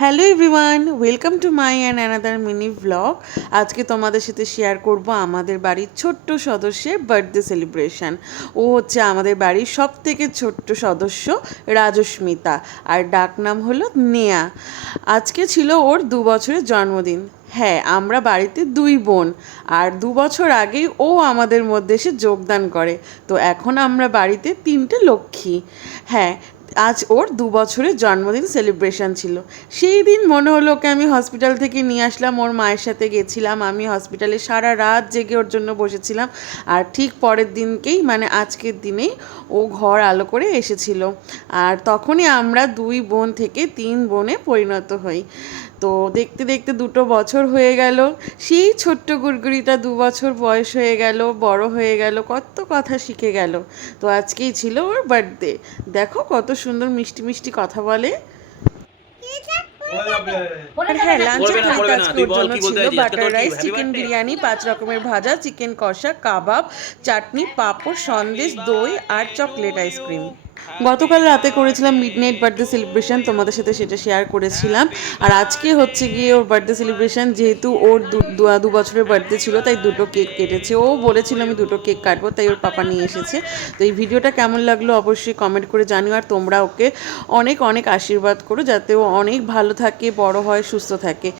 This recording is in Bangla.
Hello everyone, welcome to my and another mini blog. আজকে তোমাদের সাথে শেয়ার করব আমাদের বাড়ির ছোট্ট সদস্যের বার্থডে সেলিব্রেশন। ও হচ্ছে আমাদের বাড়ির সব থেকে ছোট্ট সদস্য রাজস্মিতা, আর ডাকনাম হলো নেয়া। আজকে ছিল ওর 2 বছরের জন্মদিন। হ্যাঁ, আমরা বাড়িতে 2 বোন, আর 2 বছর আগেই ও আমাদের মধ্যে এসে যোগদান করে। তো এখন আমরা বাড়িতে 3টে লক্ষ্মী। হ্যাঁ, আজ ওর 2 বছরের জন্মদিন সেলিব্রেশন ছিল। সেই দিন মনে হলো ওকে আমি হসপিটাল থেকে নিয়ে আসলাম, ওর মায়ের সাথে গেছিলাম। আমি হসপিটালে সারা রাত জেগে ওর জন্য বসেছিলাম। আর ঠিক পরের দিনকেই মানে আজকের দিনেই ও ঘর আলো করে এসেছিল। আর তখনই আমরা 2 বোন থেকে 3 বোনে পরিণত হই। তো দেখতে দেখতে 2 বছর হয়ে গেল। সেই ছোট্ট গুড়গুড়িটা 2 বছর বয়স হয়ে গেল, বড় হয়ে গেল, কত কথা শিখে গেল। তো আজকেই ছিল ওর বার্থডে। দেখো কত সুন্দর মিষ্টি মিষ্টি কথা বলে। আর হ্যাঁ, লাঞ্চের থালিতে আজকে ওর জন্য ছিল বাটার রাইস, চিকেন বিরিয়ানি, 5 রকমের ভাজা, চিকেন কষা, কাবাব, চাটনি, পাঁপড়, সন্দেশ, দই আর চকলেট আইসক্রিম। গতকাল রাতে করেছিলাম মিডনাইট বার্থডে সেলিব্রেশন, তোমাদের সাথে সেটা শেয়ার করেছিলাম। আর আজকে হচ্ছে গিয়ে ওর বার্থডে সেলিব্রেশন। যেহেতু ওর 2 বছরের বার্থডে ছিল, তাই 2টো কেক কেটেছে। ও বলেছিল আমি 2টো কেক কাটবো, তাই ওর পাপা নিয়ে এসেছে। তো এই ভিডিওটা কেমন লাগলো অবশ্যই কমেন্ট করে জানিও। আর তোমরা ওকে অনেক অনেক আশীর্বাদ করো, যাতে ও অনেক ভালো থাকে, বড় হয়, সুস্থ থাকে।